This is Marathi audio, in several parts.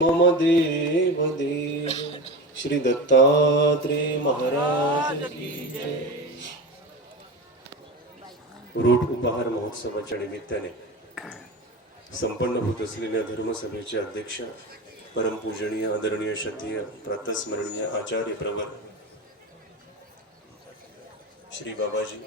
मम देव देव श्री दत्तात्रेय महाराज की रूढ उपहार महोत्सवाच्या निमित्ताने संपन्न होत असलेल्या धर्मसभेचे अध्यक्ष परमपूजनीय आदरणीय श्रद्धेय प्रातस्मरणीय आचार्य प्रवर श्री बाबाजी.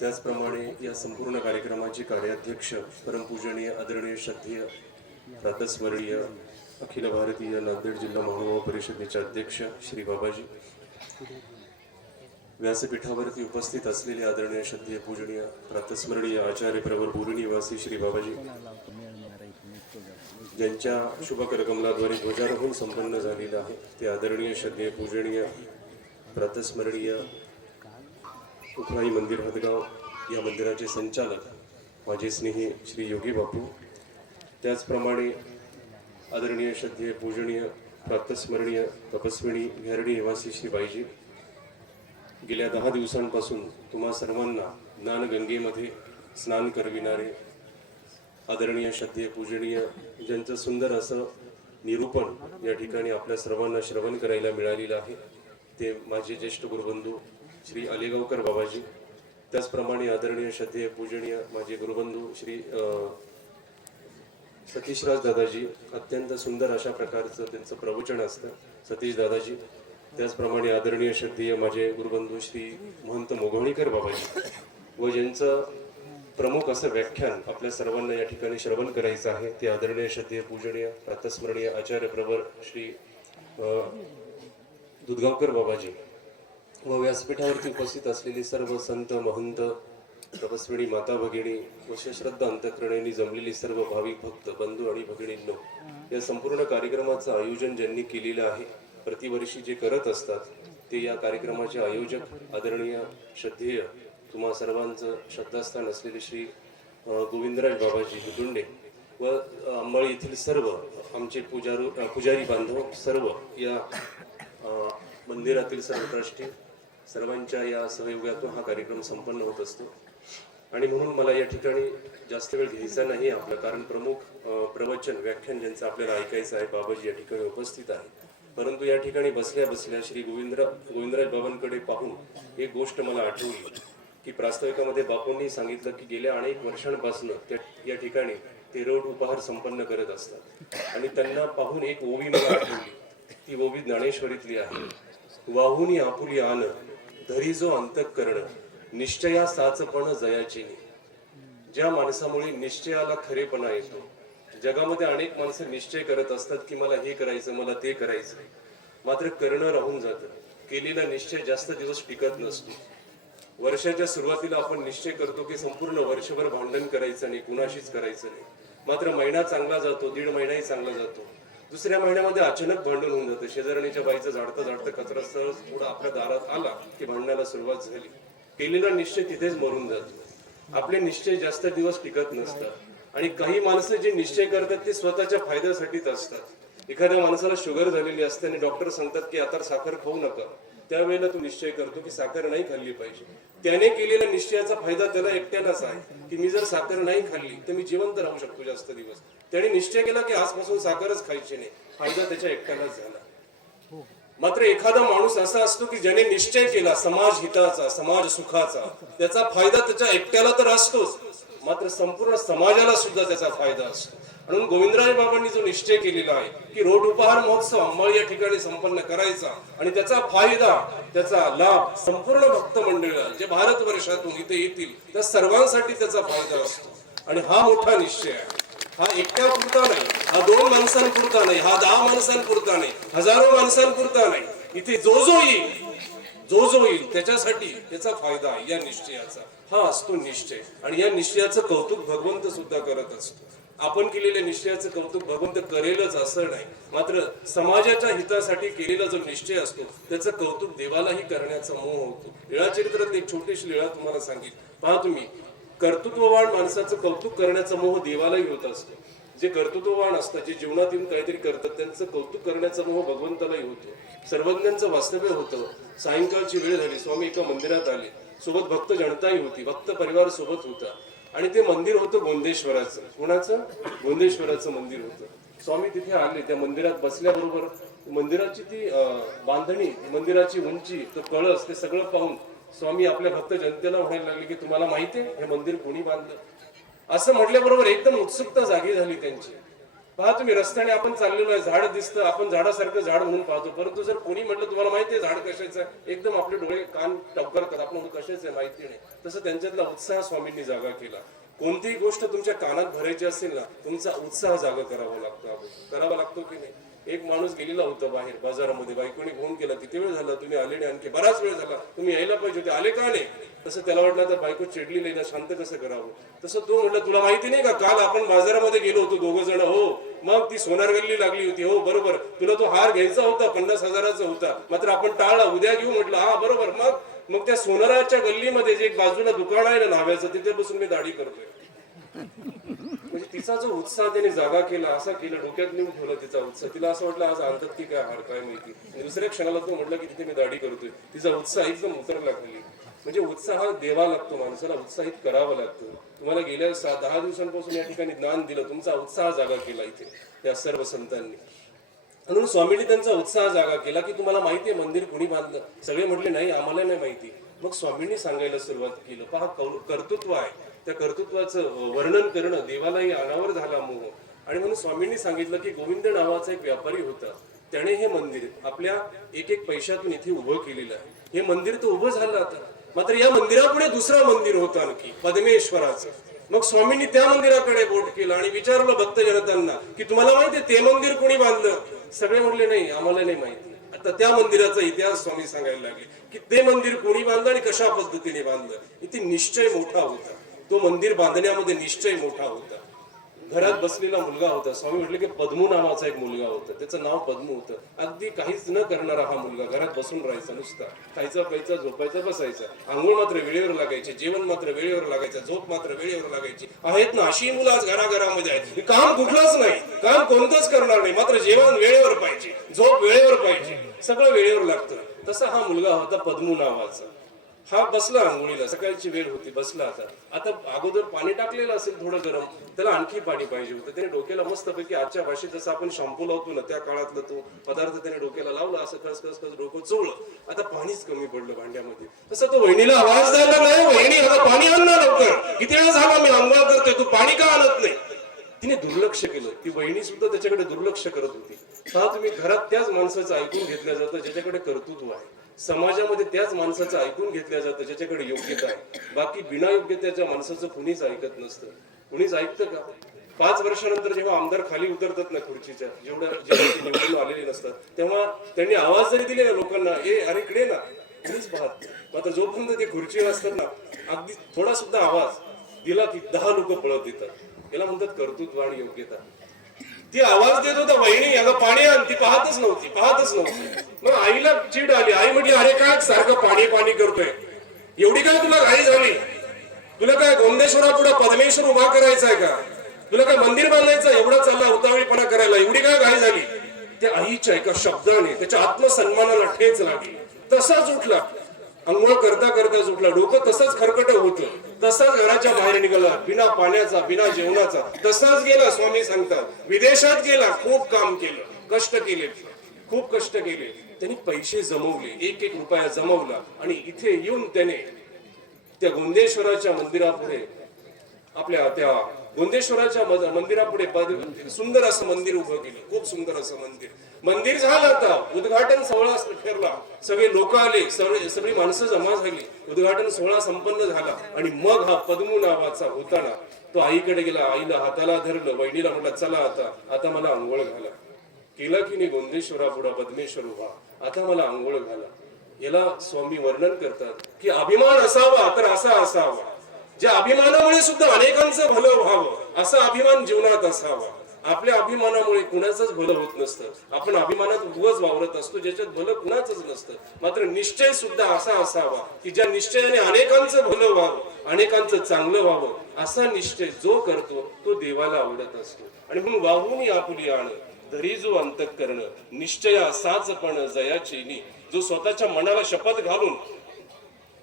त्याचप्रमाणे या संपूर्ण कार्यक्रमाचे कार्याध्यक्ष परमपूजनीय आदरणीय श्रद्धेय प्रातस्मरणीय अखिल भारतीय नांदेड जिल्हा महानुभाव परिषदेचे अध्यक्ष श्री बाबाजी. व्यासपीठावरती उपस्थित असलेले आदरणीय श्रद्धेय पूजनीय प्रातस्मरणीय आचार्य प्रवर बोरुनिवासी श्री बाबाजी. ज्यांच्या शुभकरकमलाद्वारे ध्वजारोहण संपन्न झालेलं आहे ते आदरणीय श्रद्धेय पूजनीय प्रातस्मरणीय उखराई मंदिर हदगाव या मंदिराचे संचालक माझे स्नेही श्री योगी बापू. त्याचप्रमाणे आदरणीय श्रद्धेय पूजनीय प्रातस्मरणीय तपस्विणी विहरणी निवासी श्री बाईजी गेल्या दहा दिवसांपासून तुम्हा सर्वांना ज्ञानगंगेमध्ये स्नान करविणारे आदरणीय श्रद्धेय पूजनीय ज्यांचं सुंदर असं निरूपण या ठिकाणी आपल्या सर्वांना श्रवण करायला मिळालेलं आहे ते माझे ज्येष्ठ गुरुबंधू श्री अलेगावकर बाबाजी त्याचप्रमाणे आदरणीय श्रद्धेय पूजनीय माझे गुरुबंधू श्री सतीशराज दादाजी अत्यंत सुंदर अशा प्रकारचं त्यांचं प्रवचन असतं. सतीश दादाजी त्याचप्रमाणे आदरणीय श्रद्धेय माझे गुरुबंधू श्री महंत मोघवणीकर बाबाजी व ज्यांचं प्रमुख असं व्याख्यान आपल्या सर्वांना या ठिकाणी श्रवण करायचं आहे ते आदरणीय श्रद्धेय पूजनीय प्रातस्मरणीय आचार्य प्रवर श्री दुधगावकर बाबाजी व व्यासपीठावरती उपस्थित असलेले सर्व संत महंत तपस्विणी माता भगिनी व श्रद्धा अंतकरणेनी जमलेली सर्व भाविक भक्त बंधू आणि भगिनींनो या संपूर्ण कार्यक्रमाचं आयोजन ज्यांनी केलेलं आहे प्रतिवर्षी जे करत असतात ते या कार्यक्रमाचे आयोजक आदरणीय श्रद्धेय तुम्हा सर्वांचं श्रद्धास्थान असलेले श्री गोविंदराज बाबाजी दुंडे व अंबाळी येथील सर्व आमचे पुजारू पुजारी बांधव सर्व या मंदिरातील सर्व ट्रस्टी सर्वांच्या या सहयोगातून हा कार्यक्रम संपन्न होत असतो. आणि म्हणून मला या ठिकाणी जास्त वेळ घ्यायचा नाही. आपलं कारण प्रमुख प्रवचन व्याख्यान ज्यांचं आपल्याला ऐकायचं आहे बाबाजी या ठिकाणी उपस्थित आहे परंतु या ठिकाणी बसल्या बसल्या श्री गोविंदरा गोविंदराज बाबांकडे पाहून एक गोष्ट मला आठवली की प्रास्ताविकामध्ये बापूंनी सांगितलं की गेल्या अनेक वर्षांपासून त्या या ठिकाणी ते रोड उपहार संपन्न करत असतात. आणि त्यांना पाहून एक ओवी मला आठवली ती ओवी ज्ञानेश्वरीतली आहे. वाहुनी आपुली आन धरी जो अंतक करणं निश्चया साचपण जयाचिनी ज्या माणसामुळे निश्चयाला खरेपणा येतो जगामध्ये अनेक माणसं निश्चय करत असतात की मला हे करायचं मला ते करायचं मात्र करणं राहून जातं. केलेला निश्चय जास्त दिवस टिकत नसतो. वर्षाच्या सुरुवातीला आपण निश्चय करतो की संपूर्ण वर्षभर भांडण करायचं नाही कुणाशीच करायचं नाही. मात्र महिना चांगला जातो दीड महिनाही चांगला जातो. दुसऱ्या महिन्यामध्ये अचानक भांडण होऊन जातं. शेजारणीच्या बाईचं झाडतं झाडतं कचरा सहज पुढं आपल्या दारात आला की भांडणाला सुरुवात झाली. केलेला निश्चय तिथेच मरून जातो. आपले निश्चय जास्त दिवस टिकत नसतात. आणि काही माणसं जे निश्चय करतात ते स्वतःच्या फायद्यासाठीच असतात. एखाद्या माणसाला शुगर झालेली असते आणि डॉक्टर सांगतात की आता साखर खाऊ नका. त्यावेळेला तो निश्चय करतो की साखर नाही खाल्ली पाहिजे. त्याने केलेल्या निश्चयाचा फायदा त्याला एकट्यालाच आहे की मी जर साखर नाही खाल्ली तर मी जिवंत राहू शकतो जास्त दिवस. त्याने निश्चय केला की आजपासून साखरच खायची नाही. फायदा त्याच्या एकट्यालाच झाला. मात्र एखादा माणूस असा असतो की ज्याने निश्चय केला समाज हिताचा समाज सुखाचा त्याचा फायदा त्याच्या एकट्याला तर असतोच. मात्र संपूर्ण समाजाला सुद्धा त्याचा फायदा असतो. म्हणून गोविंदराज बाबांनी जो निश्चय केलेला आहे की रोड उपहार महोत्सव अंबाळी या ठिकाणी संपन्न करायचा आणि त्याचा फायदा त्याचा लाभ संपूर्ण भक्त मंडळ जे भारतवर्षातून इथे येतील त्या सर्वांसाठी त्याचा फायदा असतो. आणि हा मोठा निश्चय आहे. हा एकट्या पुरता नाही. हा दोन माणसांपुरता नाही. हा दहा माणसांपुरता नाही. हजारो माणसांपुरता नाही. इथे जो जो येईल जो जो येईल त्याच्यासाठी त्याचा फायदा आहे. या निश्चयाचा. हा असतो निश्चय. आणि या निश्चयाचं कौतुक भगवंत सुद्धा करत असतो. आपण केलेल्या निश्चयाचं कौतुक भगवंत करेलच असं नाही. मात्र समाजाच्या हितासाठी केलेला जो निश्चय असतो त्याचं कौतुक देवालाही करण्याचा मोह होतो. लीळाचरित्रात एक छोटीशी लीळा तुम्हाला सांगेल पहा तुम्ही कर्तृत्ववान माणसाचं कौतुक करण्याचा मोह देवालाही होत असतो. जे कर्तृत्ववान असतात जे जीवनात येऊन काहीतरी करतात त्यांचं कौतुक करण्याचा मोह भगवंतालाही होतो. सर्वज्ञांचं वास्तव्य होतं. सायंकाळची वेळ झाली स्वामी एका मंदिरात आले. सोबत भक्त जनताही होती भक्त परिवार सोबत होता. आणि ते मंदिर होतं गोंदेश्वराचं. कोणाचं? गोंदेश्वराचं मंदिर होतं. स्वामी तिथे आले त्या मंदिरात बसल्याबरोबर मंदिराची ती अं, बांधणी मंदिराची उंची तो कळस ते सगळं पाहून स्वामी आपल्या भक्त जनतेला म्हणायला लागले की तुम्हाला माहिती आहे हे मंदिर कोणी बांधलं? असं म्हटल्याबरोबर एकदम उत्सुकता जागी झाली त्यांची. पहा तुम्ही रस्त्याने आपण चाललेलो आहे झाड दिसतं आपण झाडासारखं झाड म्हणून पाहतो. परंतु जर कोणी म्हटलं तुम्हाला माहिती आहे झाड कशाचं आहे? एकदम आपले डोळे कान टपकरतात आपण कशाचं आहे माहिती नाही. तसं त्यांच्यातला उत्साह स्वामींनी जागा केला. कोणतीही गोष्ट तुमच्या कानात भरायची असेल ना तुमचा उत्साह जागा करावा लागतो. करावा लागतो की नाही? एक माणूस गेलेला होता बाहेर बाजारामध्ये. बायकोने फोन केला किती वेळ झाला तुम्ही आले नाही. आणखी बराच वेळ झाला. तुम्ही यायला पाहिजे होते. आले का नाही? तसं त्याला वाटलं तर बायको चिडली ना शांत कसं करावं? तसं तो म्हटलं तुला माहिती नाही का काल आपण बाजारामध्ये गेलो होतो दोघं जण हो. मग ती सोनार गल्ली लागली होती हो बरोबर. तुला तो हार घ्यायचा होता पन्नास हजाराचा होता. मात्र आपण टाळला उद्या घेऊ म्हटलं हा बरोबर. मग मग त्या सोनाराच्या गल्लीमध्ये जे एक बाजूला दुकान आहे ना न्हाव्याचं तिथे बसून मी दाढी करतोय. तिचा जो उत्साह त्याने जागा केला असा केला डोक्यात नेऊन ठेवला तिचा उत्साह. तिला असं वाटलं आज आणतात की काय हार काय माहिती? दुसऱ्या क्षणाला तो म्हटलं की तिथे मी दाढी करतोय. तिचा उत्साह एकदम उतरला खाली म्हणजे उत्साह देवा लागतो माणसाला उत्साहित करावं लागतं. तुम्हाला गेल्या सहा दहा दिवसांपासून या ठिकाणी ज्ञान दिलं तुमचा उत्साह जागा केला इथे या सर्व संतांनी. म्हणून स्वामींनी त्यांचा उत्साह जागा केला की तुम्हाला माहिती आहे मंदिर कुणी बांधलं? सगळे म्हटले नाही आम्हाला नाही माहिती. मग स्वामींनी सांगायला सुरुवात केलं पहा कर्तृत्व आहे. त्या कर्तृत्वाचं वर्णन करणं देवालाही अनावर झाला मोह. आणि म्हणून स्वामींनी सांगितलं की गोविंद नावाचा एक व्यापारी होता. त्याने हे मंदिर आपल्या एक एक पैशातून इथे उभं केलेलं आहे. हे मंदिर तर उभं झालं आता. मात्र या मंदिरापुढे दुसरं मंदिर होतं आणखी पद्मेश्वराचं. मग स्वामींनी त्या मंदिराकडे बोट केलं आणि विचारलं भक्त जनतांना की तुम्हाला माहिती ते मंदिर कोणी बांधलं? सगळे म्हणले नाही आम्हाला नाही माहिती. तर त्या मंदिराचा इतिहास स्वामी सांगायला लागले की ते मंदिर कोणी बांधलं आणि कशा पद्धतीने बांधलं? इथे निश्चय मोठा होता. तो मंदिर बांधण्यामध्ये निश्चय मोठा होता. घरात बसलेला मुलगा होता. स्वामी म्हटले की पद्मू नावाचा एक मुलगा होता. त्याचं नाव पद्मू होतं. अगदी काहीच न करणारा हा मुलगा घरात बसून राहायचा नुसता. खायचा प्यायचा झोपायचा बसायचा. आंघोळ मात्र वेळेवर लागायचे जेवण मात्र वेळेवर लागायचं झोप मात्र वेळेवर लागायची. आहेत ना अशी मुलं आज घराघरामध्ये आहेत. काम कुठलंच नाही. काम कोणतंच करणार नाही. मात्र जेवण वेळेवर पाहिजे. झोप वेळेवर पाहिजे. सगळं वेळेवर लागतं. तसा हा मुलगा होता पद्मू नावाचा. हा बसला आंघोळीला सकाळची वेळ होती बसला आता. आता अगोदर पाणी टाकलेलं असेल थोडं गरम त्याला आणखी पाणी पाहिजे होतं. त्याने डोक्याला मस्तपैकी आजच्या भाषेत जसं आपण शॅम्पू लावतो ना त्या काळातला तो पदार्थ त्याने डोक्याला लावला असं खस खस खस डोकं चोळलं. आता पाणीच कमी पडलं भांड्यामध्ये. तसं तो वहिनीला आवाज द्यायला नाही वहिनी आता पाणी आण ना लवकर. किती वेळा झाला मी आंघोळ करतोय तू पाणी का आणत नाही? तिने दुर्लक्ष केलं. ती वहिनी सुद्धा त्याच्याकडे दुर्लक्ष करत होती. हा तुम्ही घरात त्याच माणसाचं ऐकून घेतलं जातं ज्याच्याकडे कर्तृत्व आहे. समाजामध्ये त्याच माणसाचं ऐकून घेतलं जातं ज्याच्याकडे योग्यता आहे. बाकी बिना योग्यतेच्या माणसाचं कुणीच ऐकत नसतं. कुणीच ऐकतं का? पाच वर्षानंतर जेव्हा आमदार खाली उतरतात ना खुर्चीच्या जेवढ्या जेव्हा निवडून आलेले नसतात तेव्हा त्यांनी आवाज जरी दिले ना लोकांना ए अरे इकडे ना. कुणीच पाहत आता जोपर्यंत ते खुर्चीवर असतात ना अगदी थोडा सुद्धा आवाज दिला की दहा लोक पळत येतात. याला म्हणतात कर्तृत्व आणि योग्यता. ती आवाज देत होता वहिनी अगं पाणी आण. ती पाहतच नव्हती पाहतच नव्हती. मग आईला चीड आली. आई म्हटली अरे काय सारखं पाणी पाणी करतोय? एवढी काय तुला घाई झाली? तुला काय गोंदेश्वरा पुढे पद्मेश्वर उभा करायचा आहे का? तुला काय मंदिर बांधायचं एवढा चालला उतावळीपणा करायला. एवढी काय घाई झाली? त्या आईच्या एका शब्दाने त्याच्या आत्मसन्मानाला ठेच लागली. तसाच उठला. अंघोळ करता करता सुटला. डोकं तसंच खरकट होतं. तसाच घराच्या बाहेर निघाला. बिना पाण्याचा बिना जेवणाचा. तसाच गेला स्वामी सांगतात. विदेशात गेला खूप काम केलं. कष्ट केले. खूप कष्ट केले. त्यांनी पैसे जमवले. एक एक रुपया जमवला. आणि इथे येऊन त्याने त्या गोंदेश्वराच्या मंदिरापुढे आपल्या त्या गोंदेश्वराच्या मंदिरापुढे सुंदर असं मंदिर उभं केलं. खूप सुंदर असं मंदिर. मंदिर झालं आता. उद्घाटन सोहळा ठरला. सगळे लोक आले. सगळे सगळी माणसं जमा झाली. उद्घाटन सोहळा संपन्न झाला. आणि मग हा पद्मू नावाचा होताना तो आईकडे गेला. आईला हाताला धरलं. वहिनीला म्हटलं चला आता. आता मला आंघोळ घाला. केला की नाही गोंदेश्वरा पुढा पद्मेश्वर उभा. आता मला आंघोळ घाला. याला स्वामी वर्णन करतात की अभिमान असावा तर असा असावा. ज्या अभिमानामुळे सुद्धा अनेकांचं भलं व्हावं असा अभिमान जीवनात असावा. आपल्या अभिमानामुळे कुणाचंच भलं होत नसतं. आपण अभिमानात उगच वावरत असतो ज्याच्यात भलं कुणाचंच नसतं. मात्र निश्चय सुद्धा असा असावा की ज्या निश्चयाने अनेकांचं भलं व्हावं अनेकांचं चांगलं व्हावं असा निश्चय जो करतो तो देवाला आवडत असतो. आणि म्हणून वाहून आपुली आण. धरी जो अंतक करणं निश्चय असाच पण जयाची जो स्वतःच्या मनाला शपथ घालून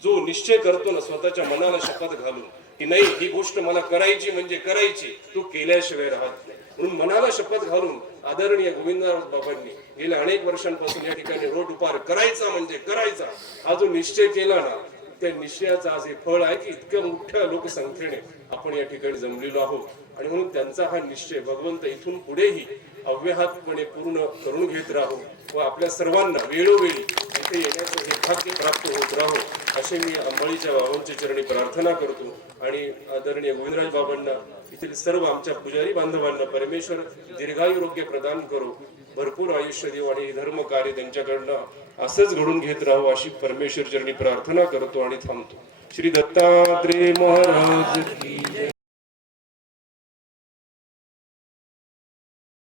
जो निश्चय करतो ना स्वतःच्या मनाला शपथ घालून की नाही ही गोष्ट मला करायची म्हणजे करायची तू केल्याशिवाय राहत नाही. म्हणून मनाला शपथ घालून आदरणीय गोविंदराव बाबांनी गेल्या अनेक वर्षांपासून या ठिकाणी रोड उपार करायचा म्हणजे करायचा. हा जो निश्चय केला ना त्या निश्चयाचं आज हे फळ आहे की इतक्या मोठ्या लोकसंख्येने आपण या ठिकाणी जमलेलो आहोत. आणि म्हणून त्यांचा हा निश्चय भगवंत इथून पुढेही अव्याहतपणे पूर्ण करून घेत राहो व आपल्या सर्वांना वेळोवेळी इथे येण्याचं हे भाग्य प्राप्त होत राहो. असे मी अंबळीच्या बाबांच्या चरणी प्रार्थना करतो आणि आदरणीय गोविंदराज बाबांना येथील सर्व आमच्या पुजारी बांधवांना परमेश्वर दीर्घायुरोग्य प्रदान करो भरपूर आयुष्य देव आणि धर्म कार्य त्यांच्याकडनं असंच घडून घेत राहू अशी परमेश्वर चरणी प्रार्थना करतो आणि थांबतो. श्री दत्तात्रेय महाराज की